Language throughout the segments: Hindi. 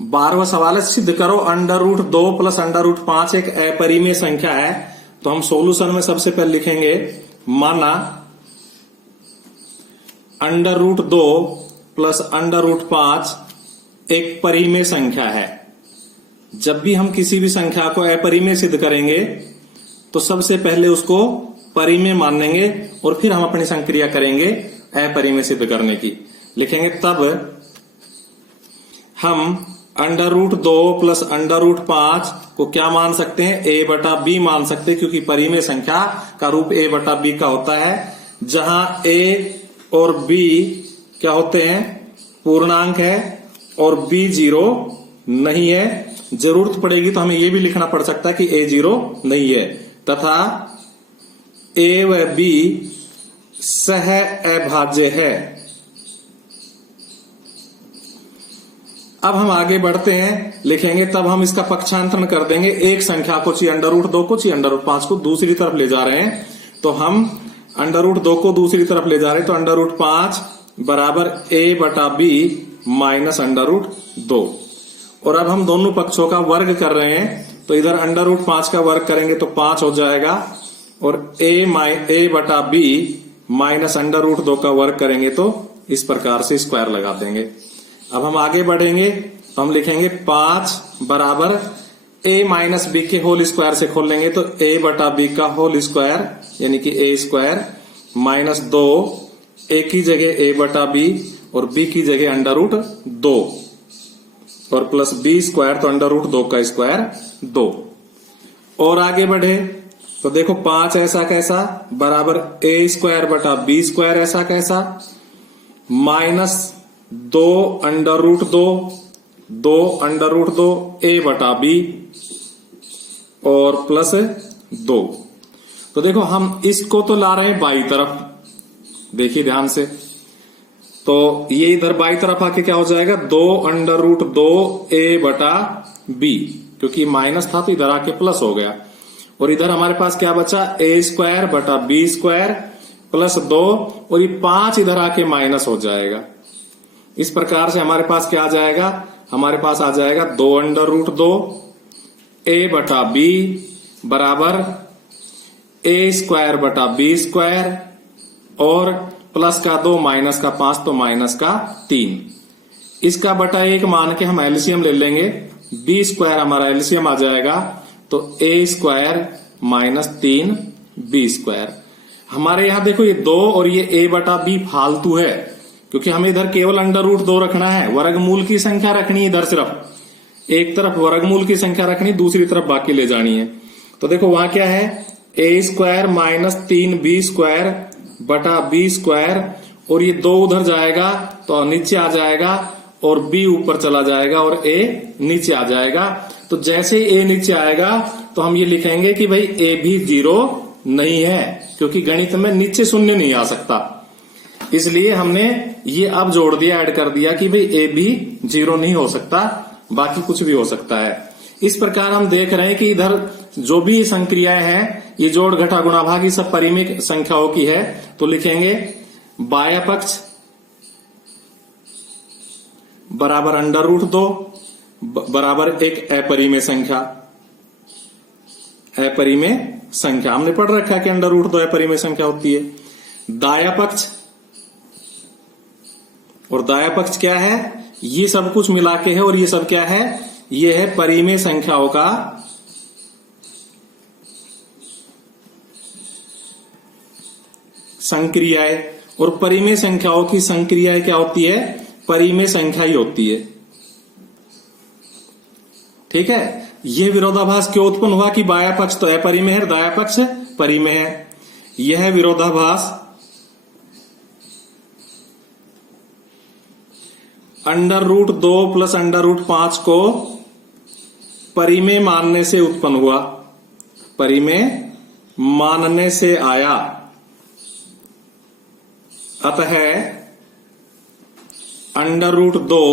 12वां सवाल है, सिद्ध करो under root 2 plus under root 5 एक अपरिमेय संख्या है। तो हम सॉल्यूशन में सबसे पहले लिखेंगे, माना under root 2 plus under root 5 एक परिमेय संख्या है। जब भी हम किसी भी संख्या को अपरिमेय सिद्ध करेंगे तो सबसे पहले उसको परिमेय मानेंगे और फिर हम अपनी संक्रिया करेंगे अपरिमेय सिद्ध करने की। लिखेंगे तब हम under root 2 plus under root 5 को क्या मान सकते हैं, a बटा b मान सकते हैं, क्योंकि परिमेय संख्या का रूप a बटा b का होता है, जहां a और b क्या होते हैं, पूर्णांक है और b 0 नहीं है। जरूरत पड़ेगी तो हमें यह भी लिखना पड़ सकता है कि a 0 नहीं है, तथा a व b सह अभाज्य है। अब हम आगे बढ़ते हैं, लिखेंगे तब हम इसका पक्षांतरण कर देंगे। एक संख्या को चाहिए अंडर रूट 2 को चाहिए अंडर रूट 5 को दूसरी तरफ ले जा रहे हैं, तो हम अंडर रूट 2 को दूसरी तरफ ले जा रहे हैं, तो अंडर रूट 5 बराबर a बटा b माइनस अंडर रूट 2। और अब हम दोनों पक्षों का वर्ग कर रहे हैं, तो इधर अंडर रूट 5 का वर्ग करेंगे तो 5 हो जाएगा, और a बटा b माइनस अंडर रूट 2 का वर्ग करेंगे तो इस प्रकार से स्क्वायर लगा देंगे। अब हम आगे बढ़ेंगे तो हम लिखेंगे 5 बराबर a माइनस बी के होल स्क्वायर से खोल लेंगे तो a बटा b का होल स्क्वायर यानी कि a स्क्वायर माइनस 2, a की जगह a बटा b और b की जगह अंडर रूट 2 और प्लस b स्क्वायर, तो अंडर रूट 2 का स्क्वायर 2। और आगे बढ़े तो देखो 5 ऐसा कैसा बराबर a स्क्वायर बटा b स्क्वायर ऐसा कैसा, minus 2 under root 2 under root 2 a बटा b और प्लस 2। तो देखो हम इसको तो ला रहे हैं बाई तरफ, देखिए ध्यान से, तो ये इधर बाई तरफ आके क्या हो जाएगा, 2 अंडर रूट 2 a बटा b, क्योंकि माइनस था तो इधर आके प्लस हो गया, और इधर हमारे पास क्या बचा, a स्क्वायर बटा b स्क्वायर प्लस 2, और ये 5 इधर आके माइनस हो जाएगा। इस प्रकार से हमारे पास क्या आ जाएगा, हमारे पास आ जाएगा 2 अंडर रूट 2 a बटा b बराबर a स्क्वायर बटा b स्क्वायर और प्लस का 2 माइनस का 5 तो माइनस का 3। इसका बटा 1 मान के हम एलसीएम ले लेंगे, b स्क्वायर हमारा एलसीएम आ जाएगा, तो a square minus 3 b square. हमारे यहां देखो ये 2 और ये a बटा b फालतू है, क्योंकि हमें इधर केवल अंडर रूट 2 रखना है, वर्गमूल की संख्या रखनी है, इधर सिर्फ एक तरफ वर्गमूल की संख्या रखनी, दूसरी तरफ बाकी ले जानी है। तो देखो वहां क्या है, a square minus 3b square बटा b स्क्वायर, और ये 2 उधर जाएगा तो नीचे आ जाएगा और b ऊपर चला जाएगा और a नीचे आ जाएगा। तो जैसे a नीचे आएगा तो हम ये लिखेंगे कि भाई a भी 0 नहीं है, क्योंकि गणित में नीचे शून्य नहीं आ सकता, इसलिए हमने ये अब जोड़ दिया, ऐड कर दिया कि भाई a भी 0 नहीं हो सकता, बाकी कुछ भी हो सकता है। इस प्रकार हम देख रहे हैं कि इधर जो भी संक्रियाएं हैं, ये जोड़ घटा गुणा भाग ये सब परिमेय संख्याओं की है। तो लिखेंगे बाया पक्ष बराबर अंडर रूट 2 बराबर एक अपरिमेय संख्या। अपरिमेय संख्या हमने पढ़ रखा है कि अंडर रूट 2 अपरिमेय संख्या होती है। दाया पक्ष, और दाया पक्ष क्या है, ये सब कुछ मिला के है, और ये सब क्या है, ये है परिमेय संख्याओं का संक्रियाएं, और परिमेय संख्याओं की संक्रियाएं क्या होती है, परिमेय संख्या ही होती है। ठीक है, यह विरोधाभास क्यों उत्पन्न हुआ कि बाया पक्ष तो अपरिमेय है, दाया पक्ष परिमेय है। यह विरोधाभास under root 2 plus under root 5 को परिमेय मानने से उत्पन्न हुआ, परिमेय मानने से आया। अतः under root 2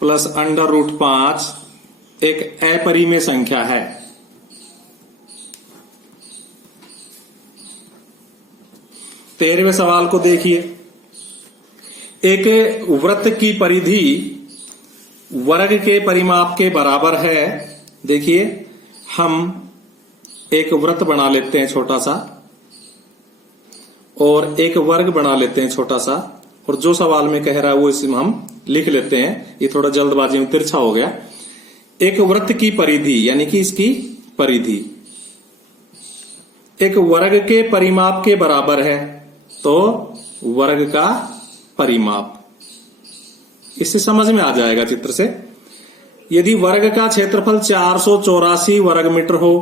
plus under root 5 एक अपरिमेय संख्या है। 13वें सवाल को देखिए, एक वृत्त की परिधि वर्ग के परिमाप के बराबर है। देखिए हम एक वृत्त बना लेते हैं छोटा सा और एक वर्ग बना लेते हैं छोटा सा, और जो सवाल में कह रहा है वो इसमें हम लिख लेते हैं। ये थोड़ा जल्दबाजी में तिरछा हो गया। एक वृत्त की परिधि यानी कि इसकी परिधि एक वर्ग के परिमाप के बराबर है, तो वर्ग का परिमाप, इससे समझ में आ जाएगा चित्र से। यदि वर्ग का क्षेत्रफल 484 वर्ग मीटर हो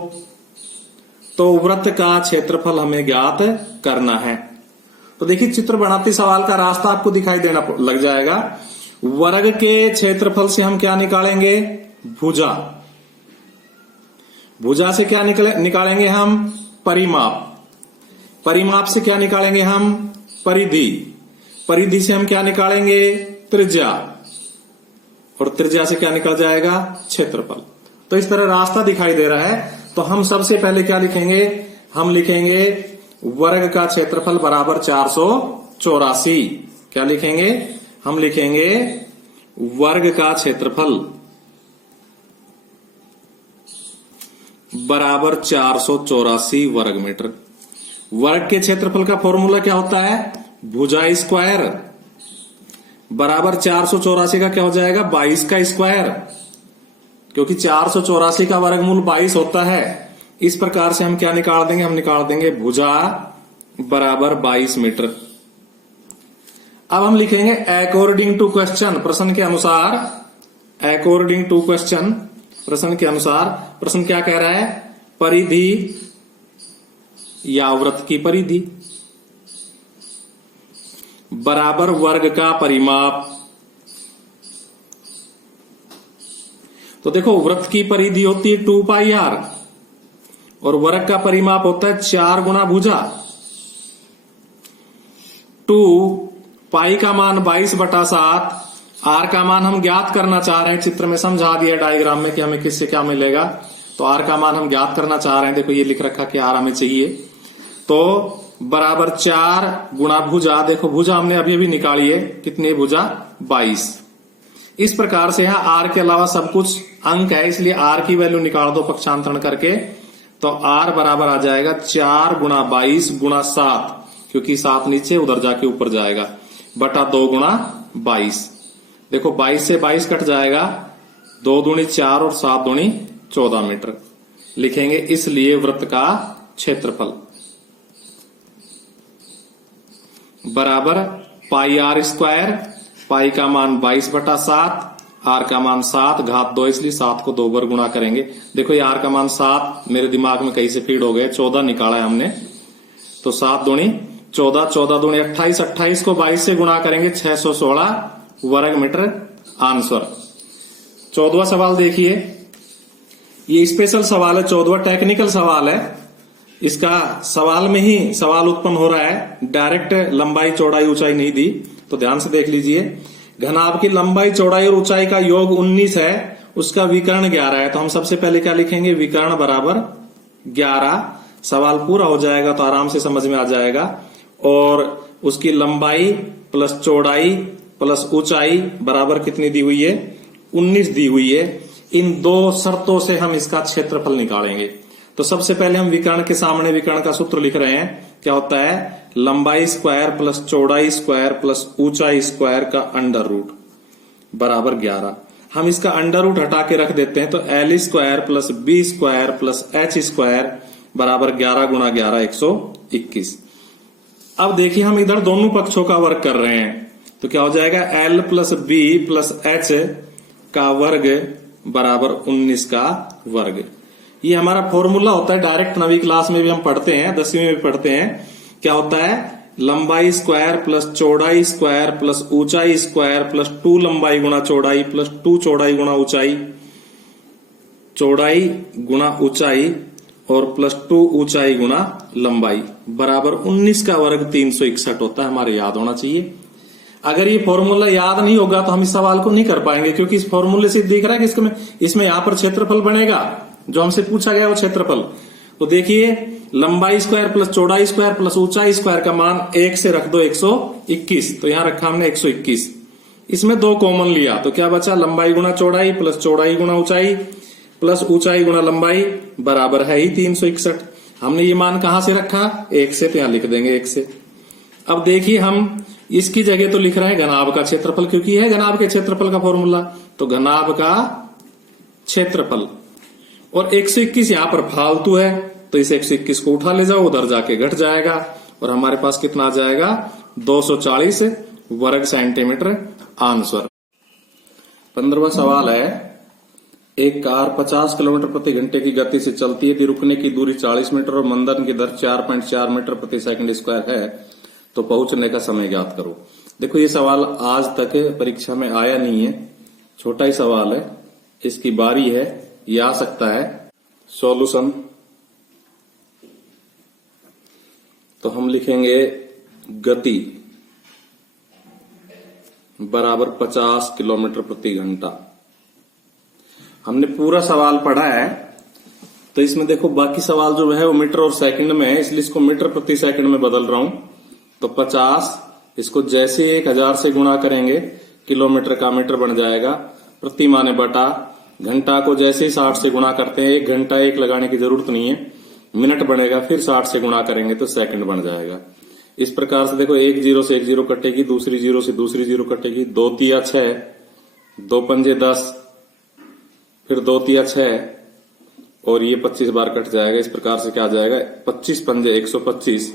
तो वृत्त का क्षेत्रफल हमें ज्ञात करना है। तो देखिए चित्र बनाते सवाल का रास्ता आपको दिखाई देना लग जाएगा। वर्ग के क्षेत्रफल से हम क्या निकालेंगे? भुजा। भुजा से क्या निकालेंगे हम? परिमाप। परिमाप से क्या निकालेंगे हम? परिधि। परिधि से हम क्या निकालेंगे? त्रिज्या। और त्रिज्या से क्या निकल जाएगा? क्षेत्रफल। तो इस तरह रास्ता दिखाई दे रहा है। तो हम सबसे पहले क्या लिखेंगे? हम लिखेंगे वर्ग का क्षेत्रफल बराबर 484। क्या लिखेंगे? हम लिखेंगे वर्ग का क्षेत्रफल बराबर 484 वर्ग मीटर। वर्ग के क्षेत्रफल का फॉर्मूला क्या होता है? भुजा स्क्वायर बराबर 484 का क्या हो जाएगा? 22 का स्क्वायर, क्योंकि 484 का वर्गमूल 22 होता है। इस प्रकार से हम क्या निकाल देंगे? हम निकाल देंगे भुजा बराबर 22 मीटर। अब हम लिखेंगे अकॉर्डिंग टू क्वेश्चन, प्रश्न के अनुसार। अकॉर्डिंग टू क्वेश्चन, प्रश्न के अनुसार। प्रश्न क्या कह रहा है? परिधि या वृत्त की परिधि बराबर वर्ग का परिमाप। तो देखो वृत्त की परिधि होती है 2 पाई r और वर्ग का परिमाप होता है 4 गुना भुजा। 2 पाई का मान 22/7, r का मान हम ज्ञात करना चाह रहे हैं। चित्र में समझा दिया डायग्राम में कि हमें किससे क्या मिलेगा। तो r का मान हम ज्ञात करना चाह रहे हैं। देखो ये लिख रखा कि r हमें चाहिए। तो बराबर 4 गुना भुजा। देखो भुजा हमने अभी अभी निकाली है, कितनी भुजा? 22। इस प्रकार से यहाँ r के अलावा सब कुछ अंक है, इसलिए r की वैल्यू निकाल दो पक्षांतरण करके। तो r बराबर आ जाएगा 4 गुना 22 गुना 7, क्योंकि 7 नीचे उधर जाके ऊपर जाएगा, बटा 2 गुना 22। देखो 22 से 22 कट जाएगा, 2 दूनी 4 और 7 दूनी 14 मीटर लिखेंगे। इसलिए वृत्त का क्षेत्रफल बराबर पाई r स्क्वायर, पाई का मान 22/7, r का मान 7 घात 2, इसलिए 7 को 2 बार गुणा करेंगे। देखो ये r का मान 7 मेरे दिमाग में कहीं से फीड हो गए, 14 निकाला है हमने। तो 7 दूनी 14, 14 दूनी 28, 28 को 22 से गुणा करेंगे, 616 वर्ग मीटर आंसर। 14वां सवाल देखिए, ये स्पेशल सवाल है, 14वां टेक्निकल सवाल है। इसका सवाल में ही सवाल उत्पन्न हो रहा है, डायरेक्ट लंबाई चौड़ाई ऊंचाई नहीं दी। तो ध्यान से देख लीजिए, घनाभ की लंबाई चौड़ाई और ऊंचाई का योग 19 है, उसका विकर्ण 11 है। तो हम सबसे पहले क्या लिखेंगे? विकर्ण बराबर 11। सवाल पूरा हो जाएगा तो आराम से समझ में आ जाएगा। और उसकी लंबाई प्लस चौड़ाई प्लस ऊंचाई बराबर कितनी दी हुई है? 19 दी हुई है। इन दो शर्तों से हम इसका क्षेत्रफल निकालेंगे। तो सबसे पहले हम विकर्ण के सामने विकर्ण का सूत्र लिख रहे हैं। क्या होता है? लंबाई स्क्वायर प्लस चौड़ाई स्क्वायर प्लस ऊंचाई स्क्वायर का अंडर रूट बराबर 11। हम इसका अंडर रूट हटा के रख देते हैं, तो L square plus B square plus H square बराबर 11 गुणा 11 121। अब देखिए हम इधर दोनों पक्षों का वर्ग कर रहे हैं, तो क्या हो जाएगा? L plus B plus H का वर्ग बराबर 19 का वर्ग। ये हमारा फॉर्मूला होता है, डायरेक्ट 9वीं क्लास में भी हम पढ़ते हैं, 10वीं में भी पढ़ते हैं। क्या होता है? लंबाई स्क्वायर प्लस चौड़ाई स्क्वायर प्लस ऊंचाई स्क्वायर प्लस 2 लंबाई गुणा चौड़ाई प्लस 2 चौड़ाई गुणा ऊंचाई, चौड़ाई गुणा ऊंचाई और प्लस 2 ऊंचाई गुणा लंबाई बराबर 19 का वर्ग 361 होता है। हमारे याद होना चाहिए। अगर ये फॉर्मूला याद नहीं होगा तो हम इस सवाल को नहीं कर पाएंगे, क्योंकि इस फॉर्मूले से दिख रहा है कि इसमें यहां पर क्षेत्रफल बनेगा, जो हमसे पूछा गया वो क्षेत्रफल। तो देखिए लंबाई स्क्वायर प्लस चौड़ाई स्क्वायर प्लस ऊंचाई स्क्वायर का मान 1 से रख दो 121, तो यहां रखा हमने 121। इसमें 2 कॉमन लिया तो क्या बचा, लंबाई गुना चौड़ाई प्लस चौड़ाई गुना ऊंचाई प्लस ऊंचाई गुना लंबाई बराबर है ही 361। हमने ये मान कहां से रखा, 1 से, तो यहां लिख देंगे 1 से। अब देखिए हम इसकी जगह तो लिख रहे हैं घनाभ का क्षेत्रफल, क्योंकि है घनाभ के क्षेत्रफल का फॉर्मूला, तो घनाभ का क्षेत्रफल। और 121 यहां पर फालतू है तो इस 121 को उठा ले जाओ, उधर जाके घट जाएगा और हमारे पास कितना आ जाएगा, 240 वर्ग सेंटीमीटर आंसर। 15वां सवाल है, एक कार 50 किलोमीटर प्रति घंटे की गति से चलती है, यदि रुकने की दूरी 40 मीटर और मंदन की दर 4.4 मीटर प्रति सेकंड स्क्वायर है तो पहुंचने का समय ज्ञात करो। देखो ये सवाल आज तक परीक्षा में आया नहीं है, छोटा ही सवाल है, इसकी बारी है, ये आ सकता है। सॉल्यूशन तो हम लिखेंगे गति बराबर 50 किलोमीटर प्रति घंटा। हमने पूरा सवाल पढ़ा है तो इसमें देखो बाकी सवाल जो है वो मीटर और सेकंड में है, इसलिए इसको मीटर प्रति सेकंड में बदल रहा हूं। तो 50 इसको जैसे 1000 से गुणा करेंगे किलोमीटर का मीटर बन जाएगा, प्रति माने बटा, घंटा को जैसे ही 60 से गुणा करते हैं, 1 घंटा 1 लगाने की जरूरत नहीं है, मिनट बनेगा, फिर 60 से गुणा करेंगे तो सेकंड बन जाएगा। इस प्रकार से देखो 1 0 से 1 0 कटेगी, दूसरी 0 से दूसरी 0 कटेगी, 2 तिया 6, 2 पंजे 10, फिर 2 तिया 6 और ये 25 बार कट जाएगा। इस प्रकार से क्या आ जाएगा, 25 पंजे 125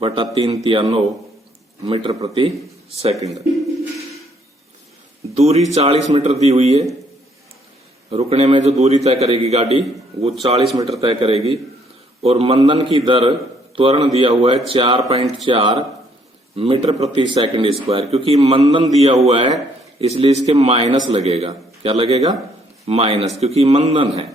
बटा 3 तिया 9 मीटर प्रति सेकंड। दूरी 40 मीटर दी हुई है, रुकने में जो दूरी तय करेगी गाड़ी वो 40 मीटर तय करेगी, और मंदन की दर त्वरण दिया हुआ है 4.4 मीटर प्रति सेकंड स्क्वायर। क्योंकि मंदन दिया हुआ है इसलिए इसके माइनस लगेगा, क्या लगेगा, माइनस, क्योंकि मंदन है।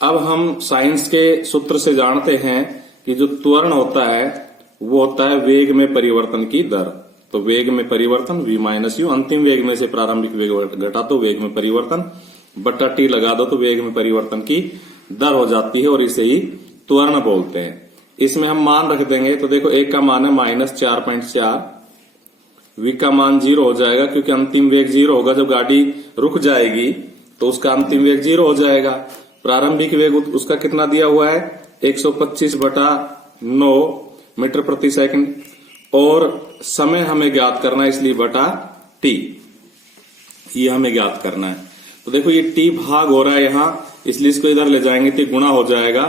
अब हम साइंस के सूत्र से जानते हैं कि जो त्वरण होता है वो होता है वेग में परिवर्तन की दर। तो वेग में परिवर्तन v माइनस यू, अंतिम वेग में से प्रारंभिक वेग घटा तो वेग में परिवर्तन, बटा टी लगा दो तो वेग में परिवर्तन की दर हो जाती है और इसे ही त्वरण बोलते हैं। इसमें हम मान रख देंगे तो देखो एक का मान है -4.4, v का मान 0 हो जाएगा क्योंकि अंतिम वेग 0 होगा, जब गाड़ी रुक जाएगी तो उसका अंतिम वेग 0 हो जाएगा। प्रारंभिक वेग उसका कितना दिया हुआ है, 125 बटा 9 मीटर प्रति सेकंड, और समय हमें ज्ञात करना है इसलिए बटा टी, ये हमें ज्ञात करना है। तो देखो ये टी भाग हो रहा है यहां, इसलिए इसको इधर ले जाएंगे तो गुणा हो जाएगा,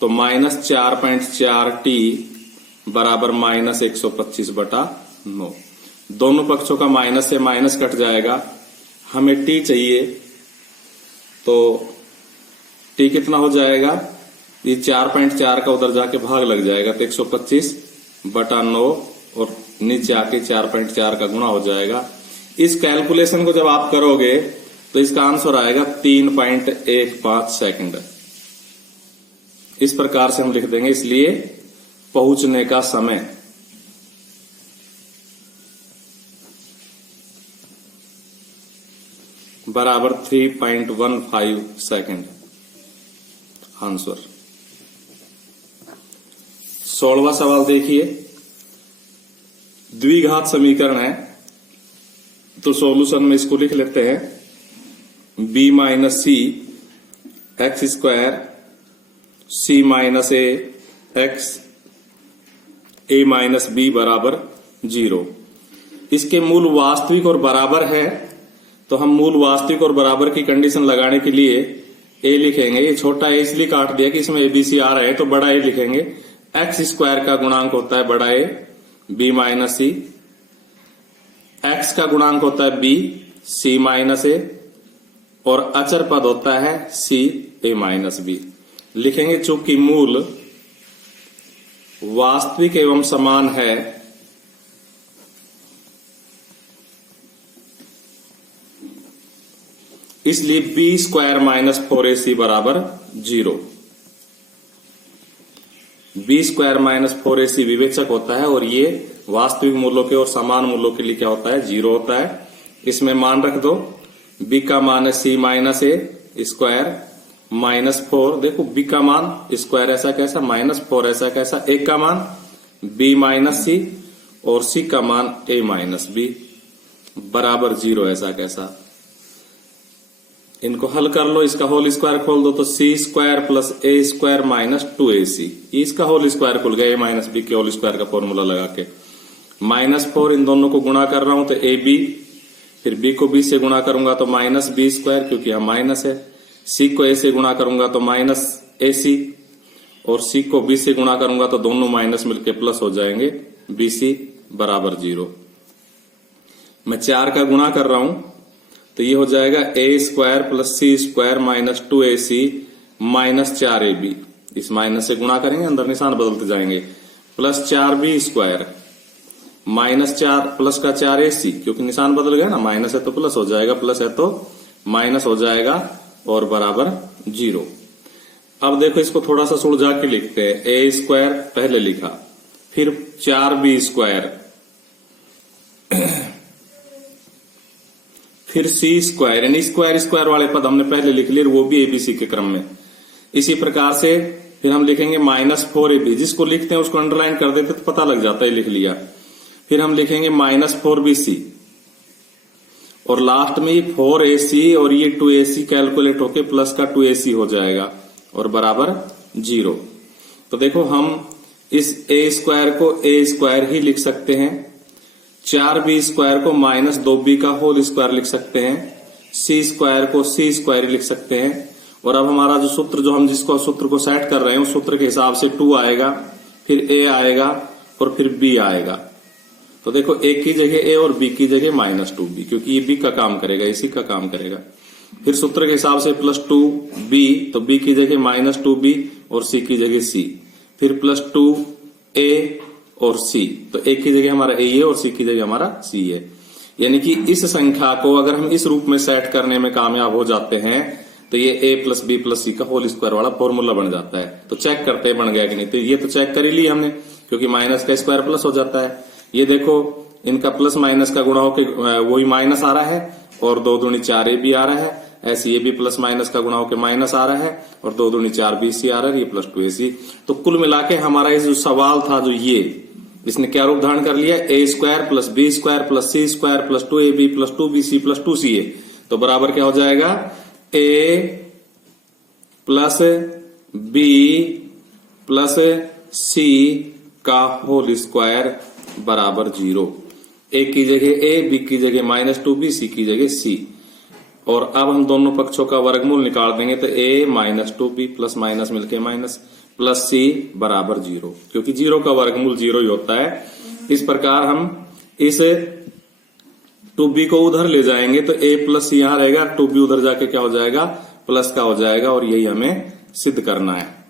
तो -4.4 टी बराबर -125 बटा 9। दोनों पक्षों का माइनस से माइनस कट जाएगा, हमें टी चाहिए तो टी कितना हो जाएगा, ये 4.4 का उधर जाके भाग लग जाएगा तो 125 बटा 9 और नीचे आके 4.4 का गुणा हो जाएगा। इस कैलकुलेशन को जब आप करोगे तो इसका आंसर आएगा 3.15 सेकंड। इस प्रकार से हम लिख देंगे, इसलिए पहुंचने का समय बराबर 3.15 सेकंड आंसर। 16वां सवाल देखिए, द्विघात समीकरण है तो सॉल्यूशन में इसको लिख लेते हैं, b minus C X square c minus A X a minus B बराबर 0। इसके मूल वास्तविक और बराबर है तो हम मूल वास्तविक और बराबर की कंडीशन लगाने के लिए a लिखेंगे। ये छोटा a इसलिए काट दिया कि इसमें ABC आ रहा है तो बड़ा A लिखेंगे। एक्स स्क्वायर का गुणांक होता है बड़ा A, b minus C, X का गुणांक होता है b, c माइनस ए, और अचर पद होता है c a माइनस बी। लिखेंगे चूंकि मूल वास्तविक एवं समान है इसलिए b स्क्वायर माइनस 4ac बराबर 0। b स्क्वायर माइनस 4ac विवेचक होता है और ये वास्तविक मूल्यों के और समान मूल्यों के लिए क्या होता है, 0 होता है। इसमें मान रख दो, b का मान है c माइनस ए स्क्वायर माइनस 4, देखो b का मान स्क्वायर ऐसा कैसा, -4 ऐसा कैसा, a का मान b माइनस सी और c का मान a माइनस बी। बराबर 0 ऐसा कैसा। इनको हल कर लो, इसका होल स्क्वायर खोल दो तो सी स्क्वायर प्लस ए स्क्वायर माइनस 2ac, इसका होल स्क्वायर खुल गया, ए माइनस बी के होल स्क्वायर का फॉर्मूला लगा के। -4 इन दोनों को गुणा कर रहा हूं तो ए बी, फिर बी को बी से गुणा करूंगा तो माइनस बी स्क्वायर, क्योंकि यहां माइनस है। सी को ए से गुणा करूंगा तो माइनस ए सी, और सी को बी से गुणा करूंगा तो दोनों माइनस मिलके प्लस हो जाएंगे, बी सी बराबर 0। मैं 4 का गुणा कर रहा हूं तो ये हो जाएगा A square plus C square minus 2ac minus 4ab, इस माइनस से गुणा करेंगे अंदर निशान बदलते जाएंगे, plus 4b square minus 4 plus का 4ac, क्योंकि निशान बदल गया ना, माइनस है तो प्लस हो जाएगा, प्लस है तो माइनस हो जाएगा, और बराबर 0। अब देखो इसको थोड़ा सा सुलझा के लिखते हैं। ए स्क्वायर पहले लिखा, फिर 4b स्क्वायर, फिर सी स्क्वायर, यानी स्क्वायर स्क्वायर वाले पद हमने पहले लिख लिए, वो भी एबीसी के क्रम में। इसी प्रकार से फिर हम लिखेंगे -4ab, जिसको लिखते हैं उसको अंडरलाइन कर देते तो पता लग जाता है, लिख लिया। फिर हम लिखेंगे -4bc, और लास्ट में ये 4ac और ये 2ac कैलकुलेट होके प्लस का 2ac हो जाएगा, और बराबर 0। तो देखो हम इस a स्क्वायर को a स्क्वायर ही लिख सकते हैं, 4b स्क्वायर को -2b का होल स्क्वायर लिख सकते हैं, c स्क्वायर को c स्क्वायर लिख सकते हैं। और अब हमारा जो सूत्र, जो हम जिसको सूत्र को सेट कर रहे हैं, उस सूत्र के हिसाब से 2 आएगा, फिर a आएगा, और फिर b आएगा। तो देखो a की जगह a और b की जगह -2b, क्योंकि ये b का काम करेगा, इसी का काम करेगा। फिर सूत्र के हिसाब से +2b, तो b की जगह -2b और c की जगह c, फिर +2a और c, तो a की जगह हमारा a है और c की जगह हमारा c है। यानी कि इस संख्या को अगर हम इस रूप में सेट करने में कामयाब हो जाते हैं तो ये a प्लस बी प्लस सी का होल स्क्वायर वाला फॉर्मूला बन जाता है। तो चेक करते हैं बन गया कि नहीं। तो ये तो चेक कर ही लिया हमने, क्योंकि माइनस का स्क्वायर प्लस हो जाता है। ये देखो इनका प्लस माइनस का गुणा होकर वही माइनस आ रहा है, और 2 दूनी 4ab आ रहा है। ऐसे ये भी प्लस माइनस का गुणा होकर माइनस आ रहा है, और 2 दूनी 4bc आ रहा है, ये +2ac। तो कुल मिला के हमारा ये जो सवाल था, जो ये इसने क्या रूप धारण कर लिया, a square plus B square plus C square plus 2ab plus 2bc plus 2ca, तो बराबर क्या हो जाएगा, a plus b plus c का होल स्क्वायर बराबर 0। a की जगह a, b की जगह -2b, c की जगह c। और अब हम दोनों पक्षों का वर्गमूल निकाल देंगे तो a -2b प्लस माइनस मिलके माइनस प्लस c बराबर 0, क्योंकि 0 का वर्गमूल 0 ही होता है। इस प्रकार हम इस 2b को उधर ले जाएंगे तो a प्लस c यहां रहेगा, 2b उधर जाके क्या हो जाएगा, प्लस का हो जाएगा, और यही हमें सिद्ध करना है।